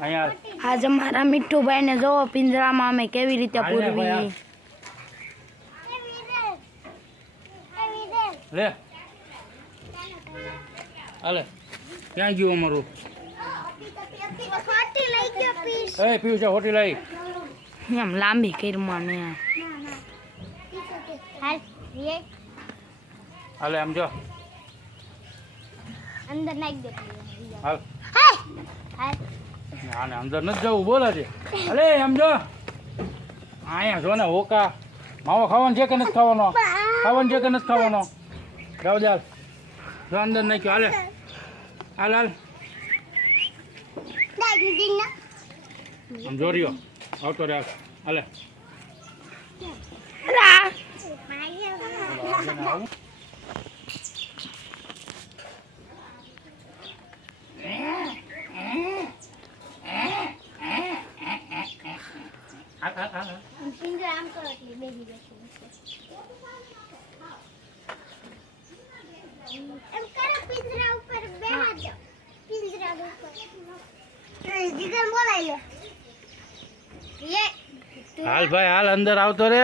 અહીંયા આજ અમારા મીઠુભાઈને જોવો પિંજરામાં અમે કેવી રીતે ને પૂરવી. લે. હાલે ક્યાં ગયું અમારું? એ પીવું છે હોટી લઈ. એમ લાંબી કિરમા ને હાલે આમ જો. અંદર નાખી દે. હાલ. હાલ આને અંદર નથી જવું બોલે છે. આમ જો. અહીંયા જો ને હોકા. માવો ખાવાનો છે કે નથી ખાવાનો? ખાવાનો છે કે નથી ખાવાનો? જાવ દે જો અંદર નાખ્યો હાલે. હાલ હાલ. આમ જોરિયો આવતો રહ્યા હાલે. આવું. હાલ, ભાઈ હાલ અંદર આવતો રે.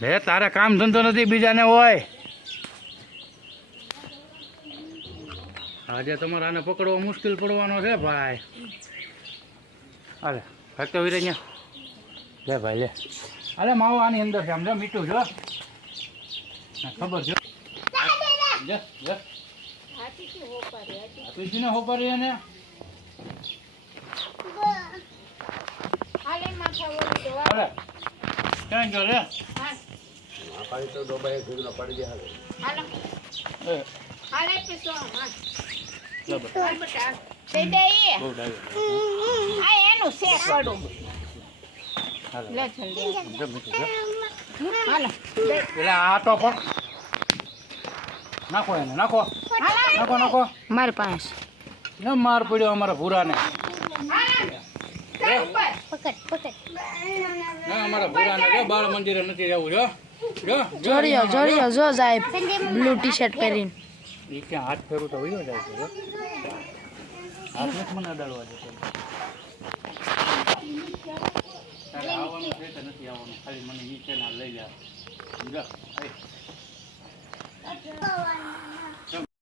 લે તારે કામ ધંધો નથી બીજાને હોય. આજે તમારે આને પકડવો મુશ્કેલ પડવાનો છે ભાઈ. હાલે ફેંકતો વીરે અહીંયા લે ભાઈ લે અરે માવો આની અંદર છે આમ જો મીઠું જો ના, ખબર જો લે લે આપી ને હોપારી એને હાલે ક્યાં એ, લે બસ. બહુ ડાયો. હાલે. જો મીઠું જો. એટલે આ તો પણ નાખો એને નાખો. નાખો નાખો. મારી પાસે. ન માર પડ્યો અમારા ભૂરાને. પકડ પકડ. ના અમારા ભૂરાને જો બાળ મંદિરે નથી જવું જો. જો જોડિયો જોડિયો જો સાહેબ બ્લુ ટી શર્ટ પહેરીને. એ ક્યાં હાથ ફેરું તો વયો જાય છે હાથ નથી મને અડાડવા દેતો તારે આવવાનું છે કે નથી આવવાનું ખાલી મને નીચે ના લઈ જા જો આય.